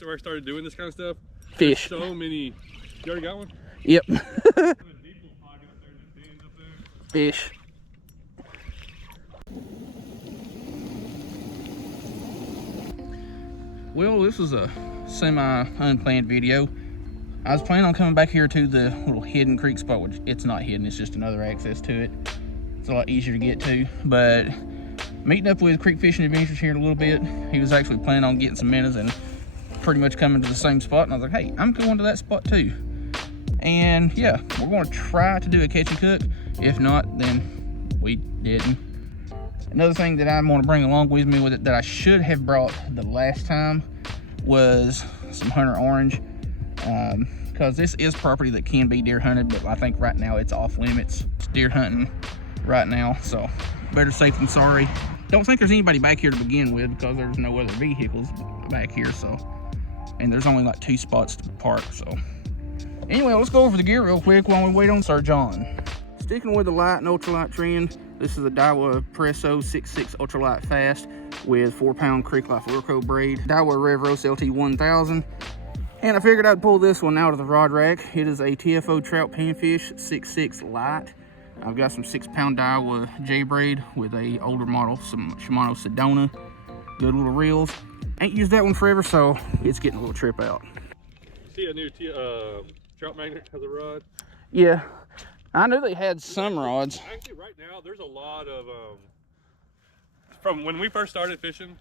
we first started doing this kind of stuff, fish. So many. You already got one? Yep. Fish. Well, this was a semi-unplanned video. I was planning on coming back here to the little hidden creek spot, which it's not hidden, it's just another access to it. It's a lot easier to get to, but meeting up with Creek Fishing Adventures here in a little bit, he was actually planning on getting some minnows and pretty much coming to the same spot, and I was like, hey, I'm going to that spot too. And yeah, we're going to try to do a catch and cook. If not, then we didn't. Another thing that I'm going to bring along with me with it that I should have brought the last time was some hunter orange, because this is property that can be deer hunted, but I think right now it's off limits. It's deer hunting right now, so better safe than sorry. Don't think there's anybody back here to begin with because there's no other vehicles back here, so, and there's only like 2 spots to park, so. Anyway, let's go over the gear real quick while we wait on Sir John. Sticking with the light and ultralight trend, this is a Daiwa Presso 6.6 ultralight fast with 4-pound Creek Life Lurco braid, Daiwa Revros LT 1000. And I figured I'd pull this one out of the rod rack. It is a TFO Trout Panfish 6.6 light. I've got some 6-pound Daiwa J braid with a older model, some Shimano Sedona. Good little reels. Ain't used that one forever, so it's getting a little trip out. See a new trout magnet has a rod? Yeah, I knew they had some rods. Actually, right now there's a lot of from when we first started fishing.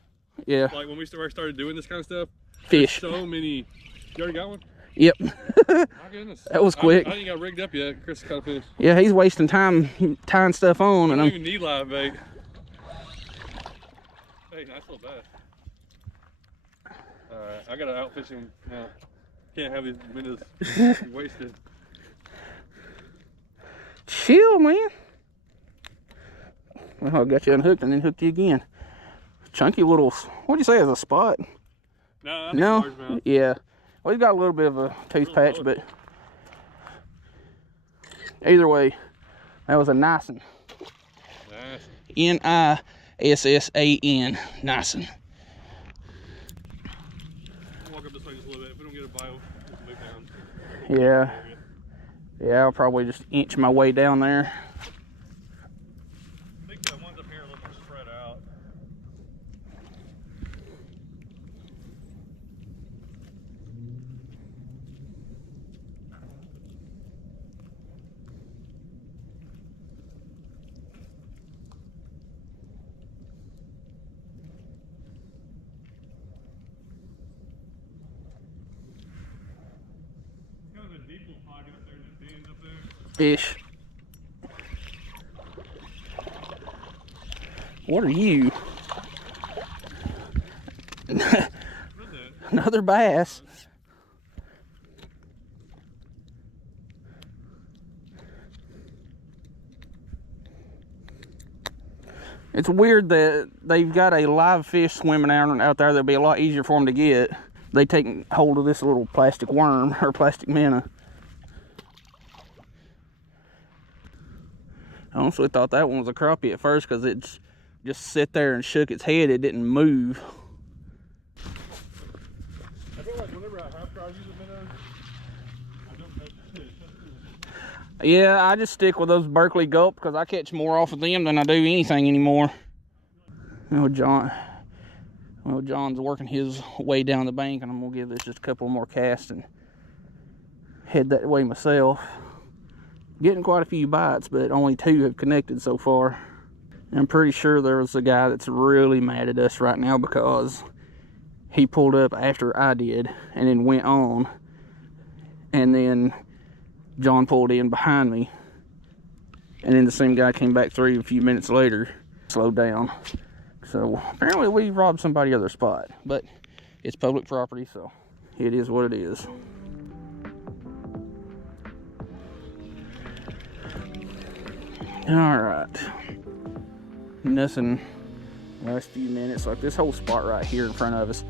Yeah. Like when we first started doing this kind of stuff. Fish. So many. You already got one? Yep. My goodness. That was quick. I ain't got rigged up yet. Chris caught a fish. Yeah, he's wasting time tying stuff on, and I don't even need live bait. Hey, nice little bass. Alright, I gotta outfish him now. Can't have these minnows wasted. Chill, man. Well, I got you unhooked and then hooked you again. Chunky little, what'd you say is a spot? No, no? Yeah. Well, he's got a little bit of a tooth patch, but either way, that was a nice one. Nice. N-I-S-S-A-N. Nice one. Walk up this way just a little bit. If we don't get a bite, we'll move down. Yeah. Yeah, I'll probably just inch my way down there. I think the ones up here a little more spread out. Fish. What are you? Another bass. It's weird that they've got a live fish swimming out there that'd be a lot easier for them to get. They take hold of this little plastic worm or plastic minnow. I honestly thought that one was a crappie at first because it just sat there and shook its head. It didn't move. I feel like whenever I have tried using minnows, I don't catch fish. Yeah, I just stick with those Berkeley Gulp because I catch more off of them than I do anything anymore. Oh, John's working his way down the bank, and I'm going to give this just a couple more casts and head that way myself. Getting quite a few bites, but only 2 have connected so far. I'm pretty sure there's a guy that's really mad at us right now because he pulled up after I did and then went on, and then John pulled in behind me, and then the same guy came back through a few minutes later, slowed down. So apparently we robbed somebody's other spot, but it's public property, so it is what it is. All right, nothing last few minutes. Like this whole spot right here in front of us,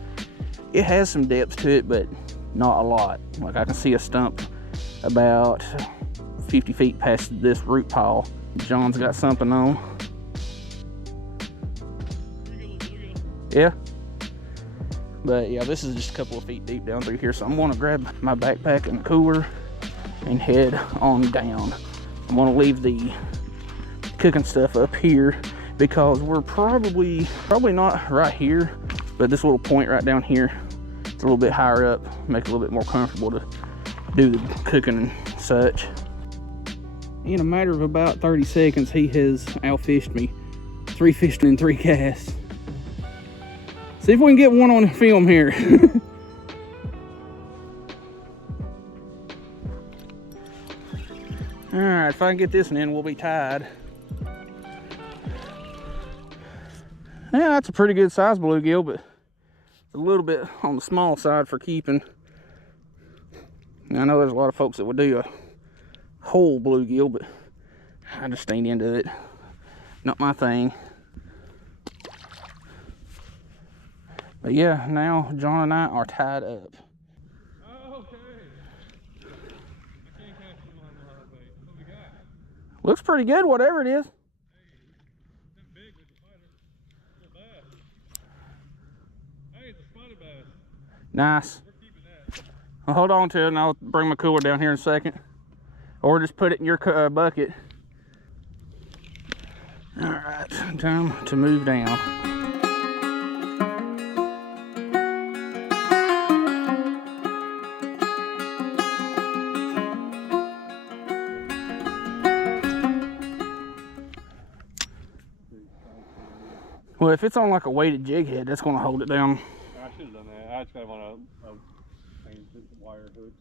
it has some depth to it, but not a lot. Like I can see a stump about 50 feet past this root pile. John's got something on. Yeah. But yeah, this is just a couple of feet deep down through here. So I'm gonna grab my backpack and cooler and head on down. I'm gonna leave the cooking stuff up here because we're probably not right here, but this little point right down here, it's a little bit higher up, make it a little bit more comfortable to do the cooking and such. In a matter of about 30 seconds, he has outfished me. 3 fishing and 3 casts. See if we can get one on film here. All right, if I can get this one in, we'll be tied. Yeah, that's a pretty good size bluegill, but it's a little bit on the small side for keeping. I know there's a lot of folks that would do a whole bluegill, but I just ain't into it. Not my thing. But yeah, now John and I are tied up. Okay. I can't catch him on the hard bait. What we got? Looks pretty good, whatever it is. Hey, big with the spider. Little bass. Hey, it's a spotted bass. Nice. We're keeping that. Well, hold on to it and I'll bring my cooler down here in a second. Or just put it in your bucket. All right, time to move down. Well, if it's on like a weighted jig head, that's gonna hold it down. I should have done that. I just got him on a wire hook.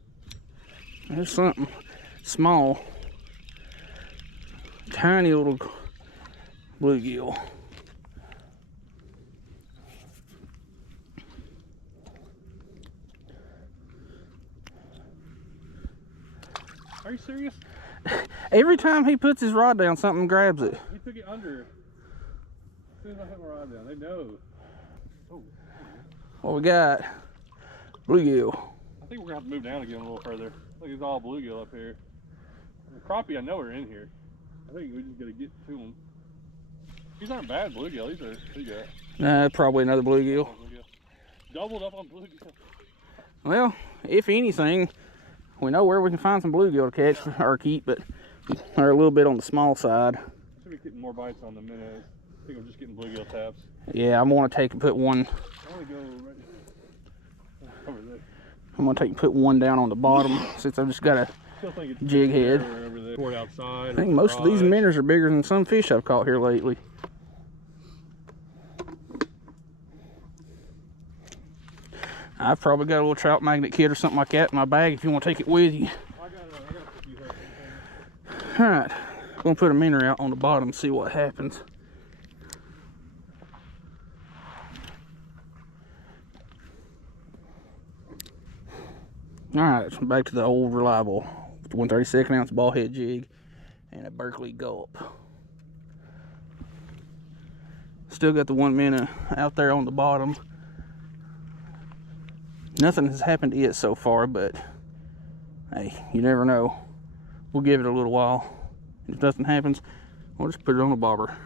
There's something small, tiny little bluegill. Are you serious? Every time he puts his rod down, something grabs it. He took it under. As soon as I put my rod down, they know. Oh. What we got? Bluegill. I think we're gonna have to move down again a little further. Look, it's all bluegill up here. The crappie, I know are in here. I think we just gotta get to them. These aren't bad bluegill. These are pretty good. Probably another bluegill. Doubled up on bluegill. Well, if anything, we know where we can find some bluegill to catch or keep, but they're a little bit on the small side. Should be getting more bites on the minnows. I think I'm just getting bluegill taps. Yeah, I'm gonna take and put one. I want to go right over there. I'm gonna take and put one down on the bottom since I've just got a jig head. Outside, I think most of these minnows are bigger than some fish I've caught here lately. I've probably got a little trout magnet kit or something like that in my bag if you want to take it with you. Alright, I'm going to put a minnow out on the bottom and see what happens. Alright, back to the old reliable 1/32 ounce ball head jig and a Berkeley gulp. Still got the 1 minnow out there on the bottom. Nothing has happened yet so far, but hey, you never know. We'll give it a little while. If nothing happens, we'll just put it on a bobber.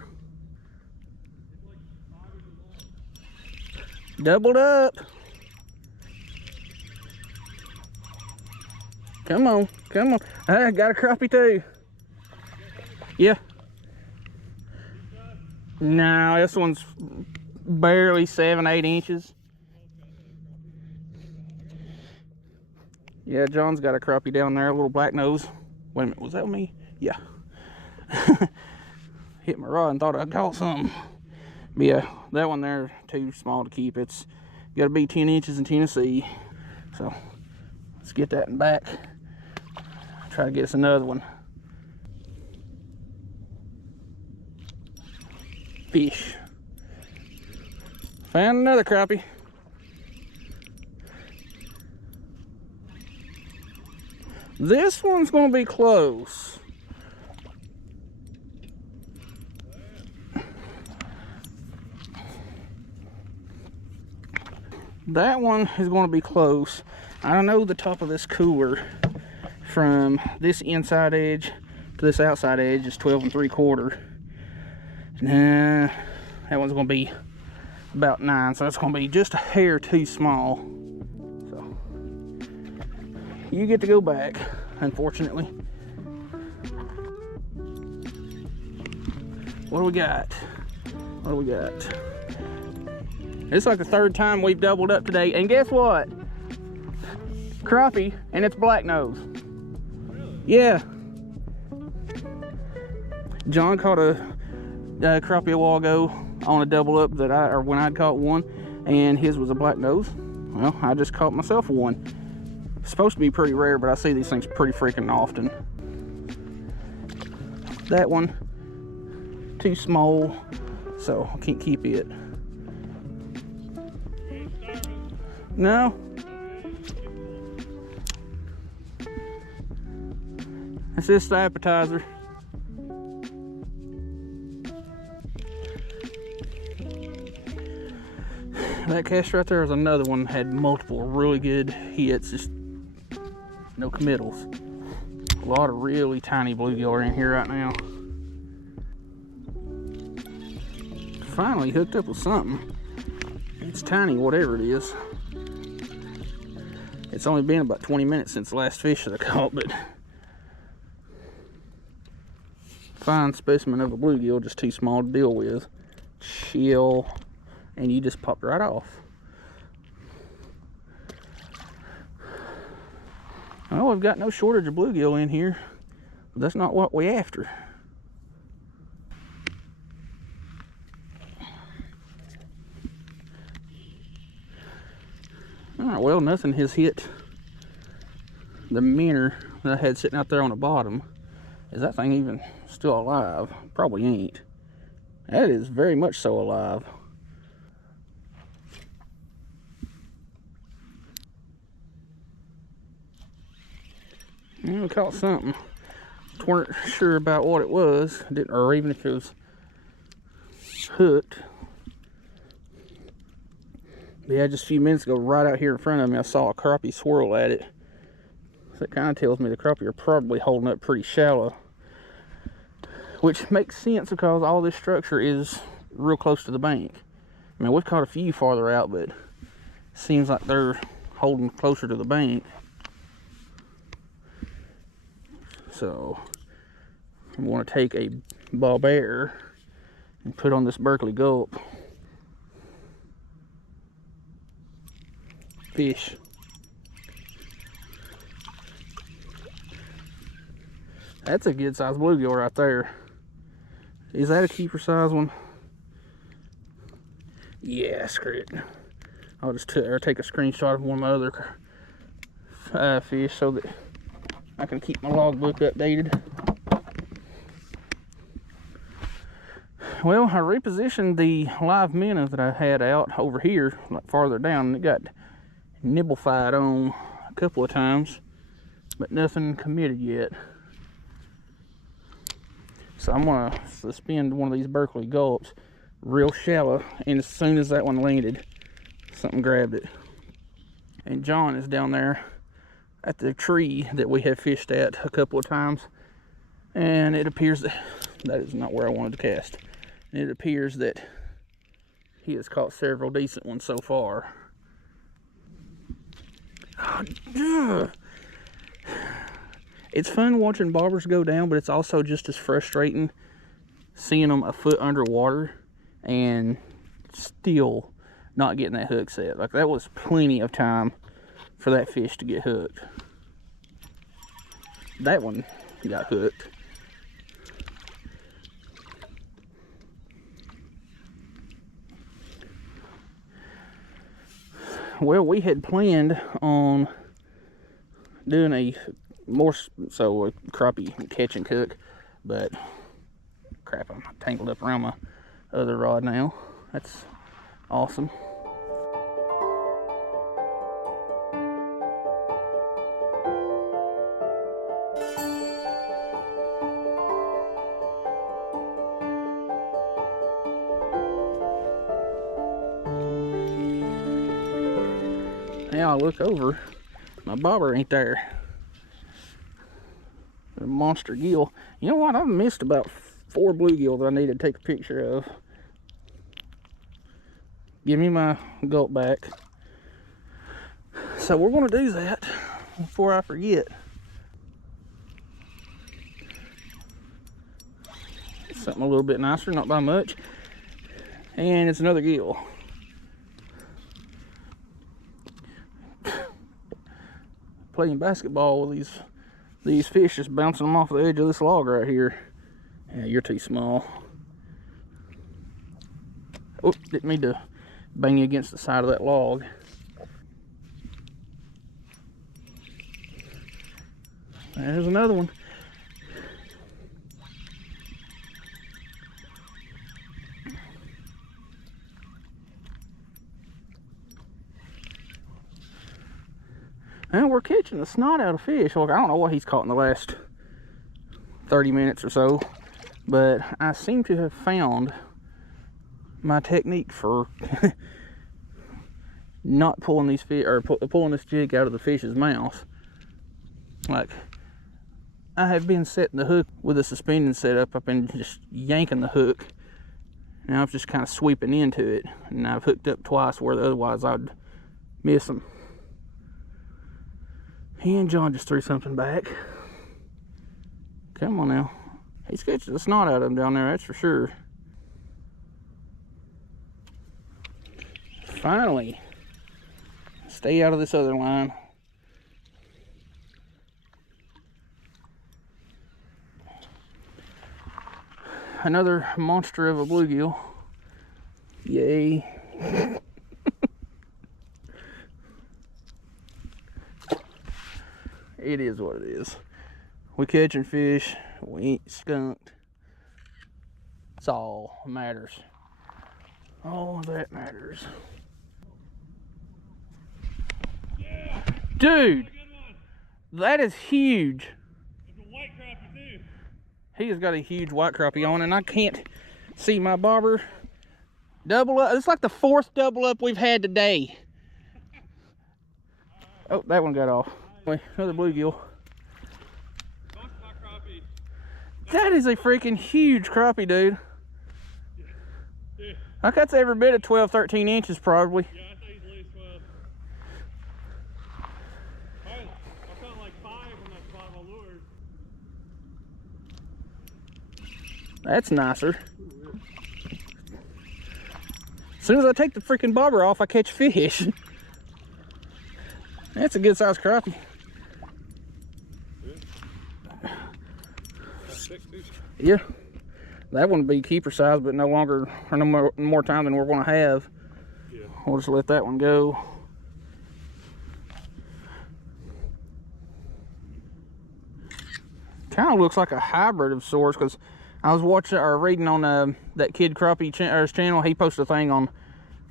Doubled up. Come on, come on. I got a crappie too. Yeah. No, this one's barely 7-8 inches. Yeah, John's got a crappie down there, a little black nose. Wait a minute, was that me? Yeah. Hit my rod and thought I caught something. But yeah, that one there, too small to keep. It's got to be 10 inches in Tennessee. So, let's get that in back. Try to get us another one. Fish. Found another crappie. This one's going to be close. That one is going to be close. I know the top of this cooler from this inside edge to this outside edge is 12 3/4. Nah, that one's going to be about 9, so it's gonna be just a hair too small. So you get to go back, unfortunately. What do we got? What do we got? It's like the 3rd time we've doubled up today, and guess what? Crappie, and it's black nose. Yeah. John caught a crappie a while ago on a double up when I'd caught one, and his was a black nose. Well, I just caught myself one. It's supposed to be pretty rare, but I see these things pretty freaking often. That one, too small, so I can't keep it. No. It's just the appetizer. That cast right there is another one that had multiple really good hits, just no committals. A lot of really tiny bluegill are in here right now. Finally hooked up with something. It's tiny, whatever it is. It's only been about 20 minutes since the last fish that I caught, but fine specimen of a bluegill, just too small to deal with. Chill, and you just popped right off. Well, we've got no shortage of bluegill in here, but that's not what we're after. Alright, well, nothing has hit the minnow that I had sitting out there on the bottom. Is that thing even still alive? Probably ain't. That is very much so alive. I caught something. Weren't sure about what it was, or even if it was hooked. But yeah, just a few minutes ago, right out here in front of me, I saw a crappie swirl at it. So that kind of tells me the crappie are probably holding up pretty shallow, which makes sense because all this structure is real close to the bank. I mean, we've caught a few farther out, but it seems like they're holding closer to the bank. So I'm going to take a bob air and put on this Berkeley gulp. Fish. That's a good sized bluegill right there. Is that a keeper size one? Yeah, screw it. I'll just take a screenshot of one of my other fish so that I can keep my logbook updated. Well, I repositioned the live minnow that I had out over here, like farther down, and it got nibble-fied on a couple of times, but nothing committed yet. So I'm gonna suspend one of these Berkeley gulps real shallow, and as soon as that one landed, something grabbed it. And John is down there at the tree that we have fished at a couple of times, and it appears that is not where I wanted to cast. And it appears that he has caught several decent ones so far. It's fun watching bobbers go down, but it's also just as frustrating seeing them a foot underwater and still not getting that hook set. Like, that was plenty of time for that fish to get hooked. That one got hooked. Well, we had planned on doing a crappie catch and cook, but crap, I'm tangled up around my other rod now. That's awesome. Now I look over, my bobber ain't there. A monster gill. You know what? I've missed about 4 bluegill that I need to take a picture of. Give me my gulp back. So we're gonna do that before I forget. Something a little bit nicer, not by much. And it's another gill. Playing basketball with these fish, just bouncing them off the edge of this log right here. Yeah, you're too small. Oh, didn't mean to bang you against the side of that log. There's another one. And we're catching the snot out of fish. Look, I don't know what he's caught in the last 30 minutes or so, but I seem to have found my technique for not pulling these fish, or pulling this jig out of the fish's mouth. Like, I have been setting the hook with a suspending setup. I've been just yanking the hook. Now I'm just kind of sweeping into it, and I've hooked up twice where otherwise I'd miss them. And John just threw something back. Come on now. He's catching the snot out of him down there, that's for sure. Finally. Stay out of this other line. Another monster of a bluegill. Yay. It is what it is. We catching fish. We ain't skunked. That's all that matters. All that matters. Yeah. Dude, that is huge. It's a white crappie too. He has got a huge white crappie on, and I can't see my bobber. Double up. It's like the 4th double up we've had today. Oh, that one got off. Another bluegill. That is a freaking huge crappie, dude. Yeah. Like that's every bit of 12, 13 inches probably. Yeah, I think he's at least 12. I found like 5 on that spot on lures. That's nicer. As soon as I take the freaking bobber off, I catch fish. That's a good sized crappie. Yeah, that one would be keeper size, but no longer, or no more time than we're going to have. Yeah. We'll just let that one go. Kind of looks like a hybrid of sorts, because I was watching or reading on that Kid Crappie channel. He posted a thing on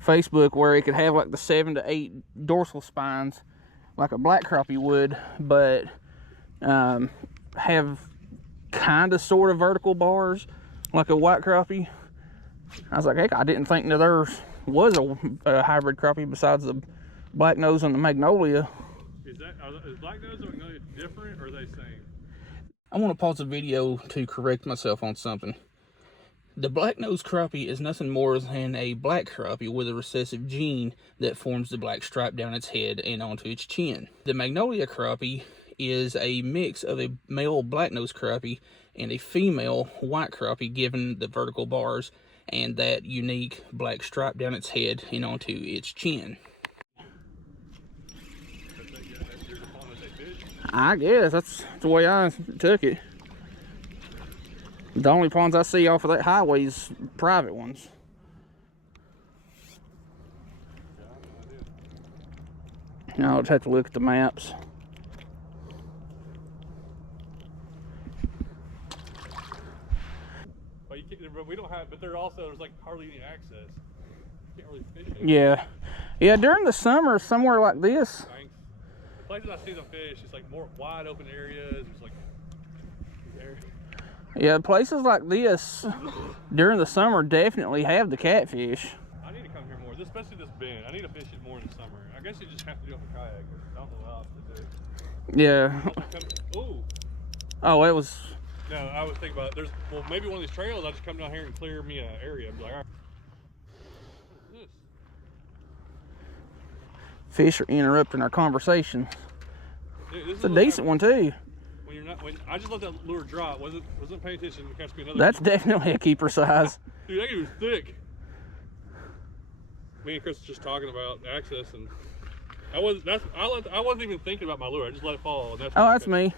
Facebook where it could have like the 7 to 8 dorsal spines like a black crappie would, but have kind of sort of vertical bars like a white crappie. I was like, heck, I didn't think that there was a hybrid crappie besides the black nose and the magnolia. Is black nose and magnolia different, or are they same? I want to pause the video to correct myself on something. The black nose crappie is nothing more than a black crappie with a recessive gene that forms the black stripe down its head and onto its chin. The magnolia crappie is a mix of a male black nose crappie and a female white crappie, given the vertical bars and that unique black stripe down its head and onto its chin. I guess that's the way I took it. The only ponds I see off of that highway is private ones. Now I'll just have to look at the maps. But we don't have, but there's like hardly any access. You can't really fish it. Yeah. Yeah, during the summer, somewhere like this. Thanks. The places I see them fish, it's like more wide open areas. It's like there. Yeah, places like this during the summer definitely have the catfish. I need to come here more, especially this bend. I need to fish it more in the summer. I guess you just have to do it with a kayak. I don't know what else to do. Yeah. Ooh. Oh, it was. No, I was thinking about well, maybe one of these trails. I just come down here and clear me an area. I'm like, all right. What is this? Fish are interrupting our conversation. Dude, it's a decent one too. When I just let that lure drop, wasn't paying attention to catch me another. That's definitely a keeper size. Dude, that was thick. Me and Chris was just talking about access, and I wasn't even thinking about my lure. I just let it fall. And that's me.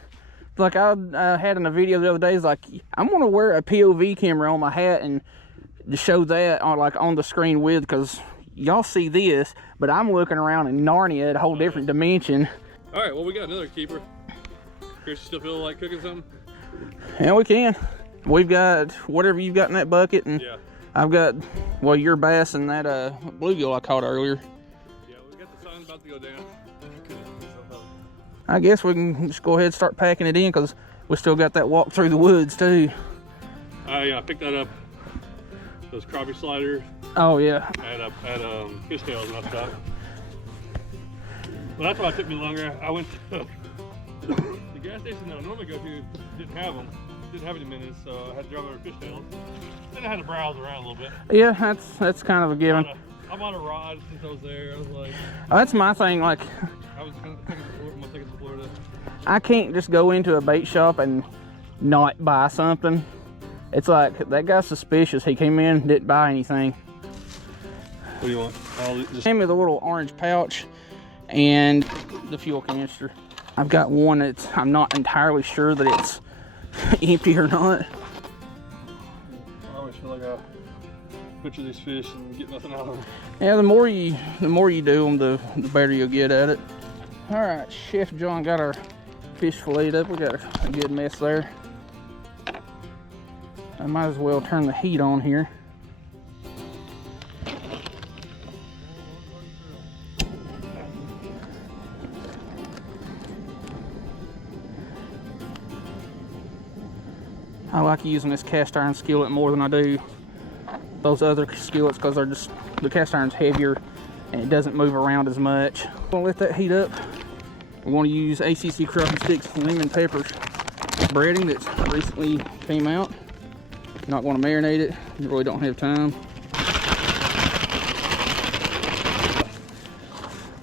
Like I had in a video the other day. It's like I'm gonna wear a POV camera on my hat and to show that on the screen with, because y'all see this, but I'm looking around in Narnia at a whole different dimension. All right, well, we got another keeper. Chris, you still feel like cooking something? Yeah, we can. We've got whatever you've got in that bucket, and yeah. I've got, well, your bass and that bluegill I caught earlier. Yeah, we got the sun about to go down. I guess we can just go ahead and start packing it in, because we still got that walk through the woods too. Yeah, I picked that up. Those crappie sliders. Oh yeah. At Fishtails and stuff. Well, that's why it took me longer. I went to the gas station that I normally go to didn't have them. Didn't have any minutes, so I had to drive over to Fishtails. Then I had to browse around a little bit. Yeah, that's kind of a given. I'm on a rod since I was there. I was like, oh, that's my thing. Like, I was going to take it to Florida. I can't just go into a bait shop and not buy something. It's like, that guy's suspicious. He came in, didn't buy anything. What do you want? Hand me the little orange pouch and the fuel canister. I've got one that's, I'm not entirely sure that it's empty or not. I always feel like I butcher these fish and get nothing out of them. Yeah, the more you do them, the better you'll get at it. All right, Chef John got our fish filleted up. We got a good mess there. I might as well turn the heat on here. I like using this cast iron skillet more than I do those other skillets, because the cast iron's heavier and it doesn't move around as much. I'm gonna let that heat up. We're going to use ACC crappie sticks and lemon pepper breading that recently came out. Not going to marinate it. You really don't have time.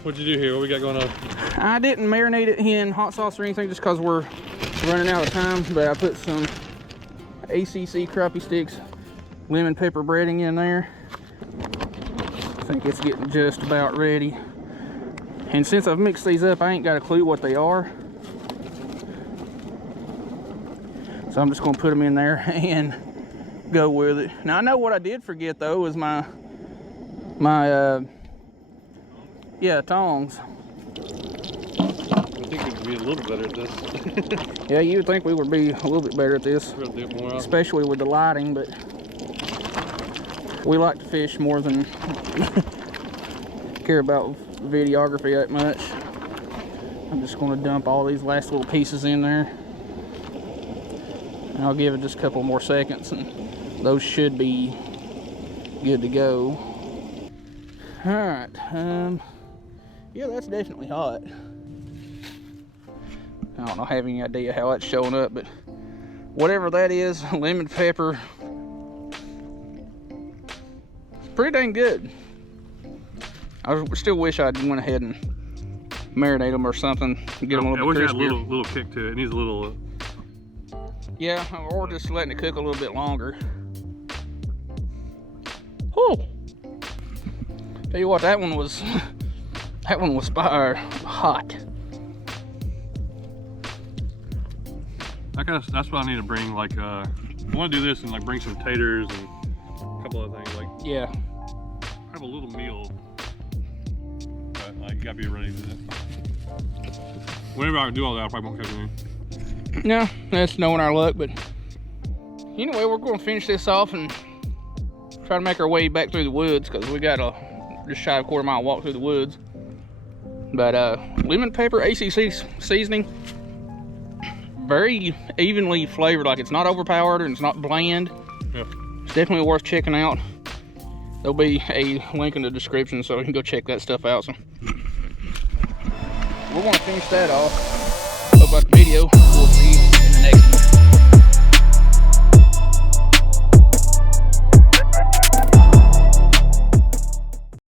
What'd you do here? What we got going on? I didn't marinate it in hot sauce or anything just because we're running out of time, but I put some ACC crappie sticks, lemon pepper breading in there. I think it's getting just about ready. And since I've mixed these up, I ain't got a clue what they are. So I'm just gonna put them in there and go with it. Now I know what I did forget though was my tongs. I think we could be a little better at this. Yeah, you would think we would be a little bit better at this. We're gonna do it more often. Especially with the lighting, but we like to fish more than care about videography that much. I'm just going to dump all these last little pieces in there. And I'll give it just a couple more seconds and those should be good to go. Alright, yeah, that's definitely hot. I don't have any idea how it's showing up, but whatever that is, lemon pepper, it's pretty dang good. I still wish I went ahead and marinate them or something, get them a little bit crispier. I wish it had a little kick to it. It needs a little. Yeah, or just letting it cook a little bit longer. Whew. Tell you what, that one was fire hot. That's what I need to bring. Like, I want to do this and like bring some taters and a couple other things. Like, yeah, have a little meal. But like, you gotta be ready for that. Whenever I do all that, I probably won't cook anything. No, that's knowing our luck. But anyway, we're going to finish this off and try to make our way back through the woods because we got a just shy of a quarter mile walk through the woods. But lemon pepper, ACC seasoning, very evenly flavored. Like, it's not overpowered and it's not bland. Yeah. It's definitely worth checking out. There'll be a link in the description so you can go check that stuff out. So we're going to finish that off. Hope you like the video. We'll see you